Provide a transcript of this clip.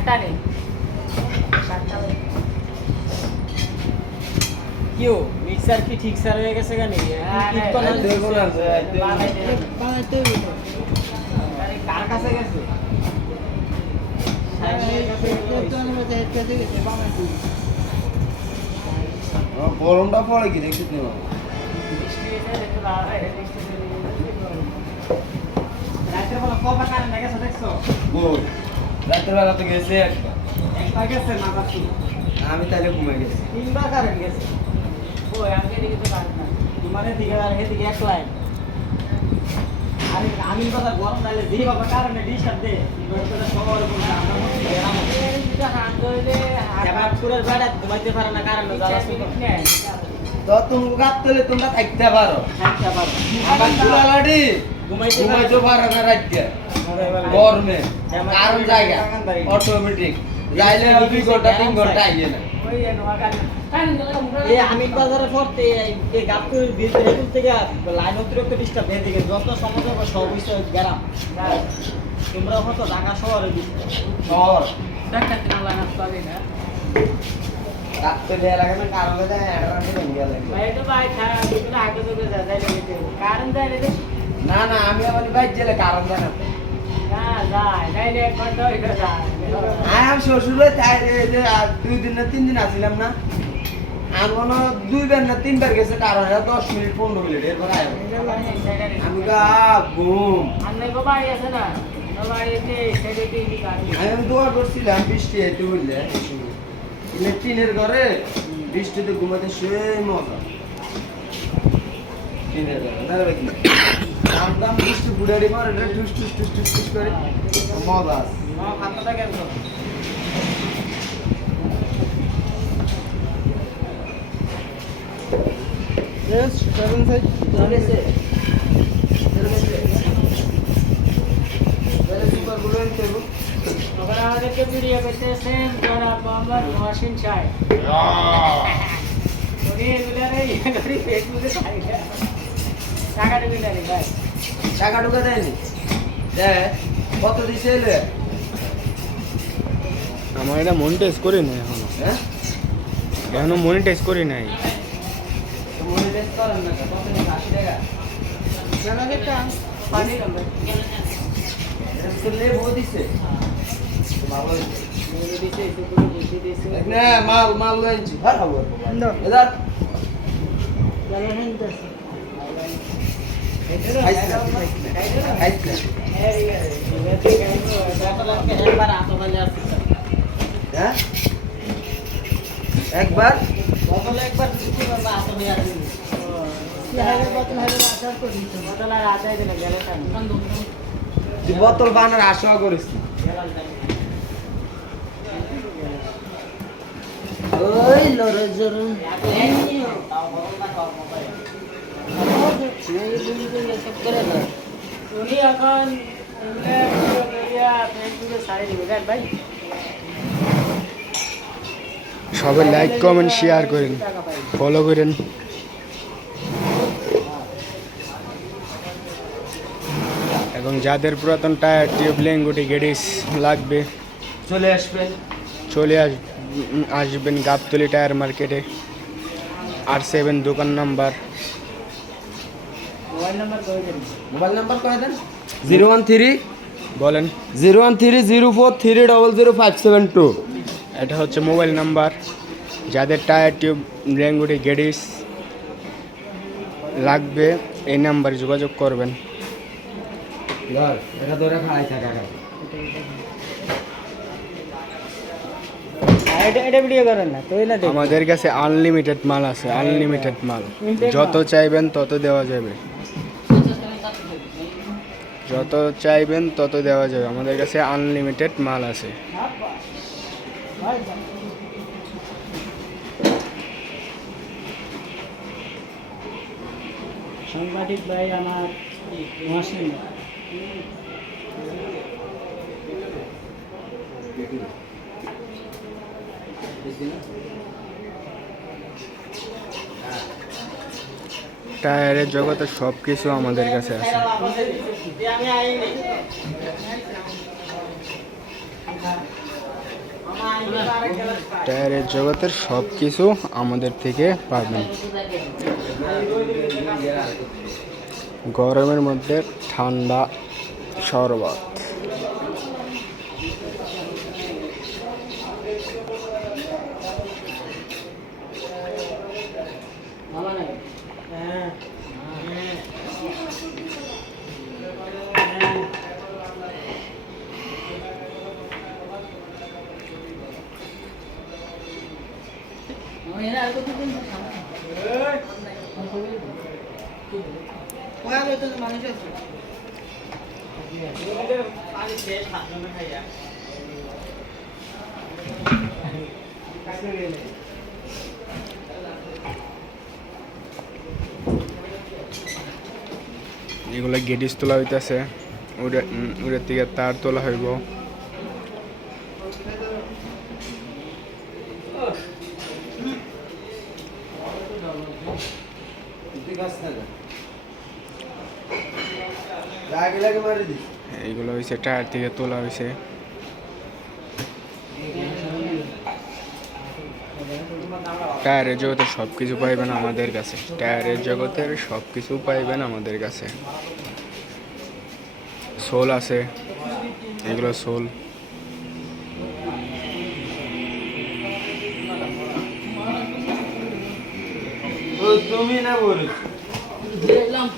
একটা নেই কিও মিক্সার কি ঠিক সার হয়ে গেছে কেন কার কাছে গেছে গরমটা পড়ে কি দেখছিস না রাতের বেলা কবা কারেন্ট গেছে দেখছো রাতের বেলা তো গেছে একটা গেছে না আমি তাহলে ঘুমাই গেছি তিনবার কারেন্ট গেছে ওই আগে দিকে তো কারেন্ট না তোমার এদিকে আর এদিকে এক লাইন আমি কথা গরম নাইলে যেই বাবা কারেন্টে ডিস্টার্ব দে সবার উপর আমরা হাত ধরে পুরের বেড়া ঘুমাইতে পারে না কারেন্ট তো তুমি গাত তলে তোমরা থাকতে পারো থাকতে পারো আমার চুলালাডি ঘুমাইতে ঘুমাইতে পারো না রাতে গরমে কারণ জায়গা অটোমেটিক যাইলে 2 ঘন্টা 3 ঘন্টা আইয়ে না ওই নোয়াখালী এই আমিন বাজারে পড়তে এই গাবকুর ভিতরে থেকে লাইন অতিরিক্ত ডিস্টার্ব দিয়ে দিকে যত সমস্যা সব হইছে গ্রাম তোমরা হতো ঢাকা শহরে শহর ডাক্তার না না পাবে না রাতে দেয়া লাগে না কারণে দেয় এড়াতে ভেঙে লাগে ভাই তো ভাই খারাপ এগুলো আগে তো যায় যাই লাগে কারণ যায় রে না না আমি আমার বাইক গেলে কারণ জানা না যায় যাইলে এক ঘন্টা হইলো যায় আমি শ্বশুরে তাই 2 দিন না 3 দিন আসিলাম না আর মনে 2 বার না 3 বার গেছে কারণ 10 মিনিট 15 মিনিট এরপর আয় আমি গা ঘুম আন্নে গো ভাই আছে না বাড়িতে সেটা কি গাড়ি আমি দোয়া করছিলাম বৃষ্টি একটু বললে ইলে টিনের ঘরে বৃষ্টিতে ঘুমাতে সেই মজা টিনের ঘরে না রে কি দাম বৃষ্টি বুড়ারি মারে টুস টুস টুস টুস টুস করে মজা আছে খাতাটা কেন Yes, 7 side. চলেছে Very super good table. আবার আমাদেরকে ভিডিও করতেছেন যারা মোহাম্মদ মহসিন সাহেব উনি এগুলারে করি ফেসবুকে ছাড়ি টাকা দেবেন না রে ভাই টাকা ঢুকা দেয়নি কত দিছে এলে আমার এটা মনিটাইজ করি নাই এখনো হ্যাঁ এখনো মনিটাইজ করি নাই তো মনে টেস্ট করেন না কত দিন 80 টাকা জানা একটা পানি নাম্বার এসে লেবু দিছে ভালো হয়েছে মেরে দিছে এসে পুরো বুঝি দিছে না মাল লইছি হ্যাঁ খাবো এদার জানা হেনতেছে একবার আতবালে আসছে হ্যাঁ একবার বদলে একবার দিচ্ছি বা আতবালে আসছে তুই বোতল বানার আশা করিস ওই লরে জোরে উনি এখন ফেসবুকে ছাড়ি দিবে দেখ ভাই সবাই লাইক কমেন্ট শেয়ার করেন ফলো করেন এবং যাদের পুরাতন টায়ার টিউব লেঙ্গুটি গেডিস লাগবে চলে আসবে চলে আসবেন গাবতলি টায়ার মার্কেটে R7 দোকান নাম্বার মোবাইল নাম্বার করে দেন মোবাইল নাম্বার কয় দেন 013 বলেন 01304300572 এটা হচ্ছে মোবাইল নাম্বার যাদের টায়ার টিউব লেঙ্গুটি গেডিস লাগবে এই নাম্বারে যোগাযোগ করবেন ধর এটা ধরে খাই থাকা এটা ভিডিও করেন না তুই না আমাদের কাছে আনলিমিটেড মাল আছে আনলিমিটেড মাল যত চাইবেন তত দেওয়া যাবে যত চাইবেন তত দেওয়া যাবে আমাদের কাছে আনলিমিটেড মাল আছে সাংবাদিক ভাই আমার মহসিন টায়ারের জগতে সব কিছু আমাদের কাছে আছে আমি আইনি টায়ারের জগতের সব কিছু আমাদের থেকে পাবেন। গরমের মধ্যে ঠান্ডা শরবত। মানুষ আছে পানি খেয়ে সামনে খাইয়া এগুলো গেটিস তোলা হইতেছে, ওটার থেকে তার তোলা হইব। এইগুলো হয়েছে টায়ার থেকে তোলা হয়েছে। টায়ারের জগতের সব কিছু পাইবেন আমাদের কাছে। টায়ারের জগতের সব কিছু পাইবেন আমাদের কাছে। সোল আছে, এগুলো সোল। তুমি না বলিস দিলাম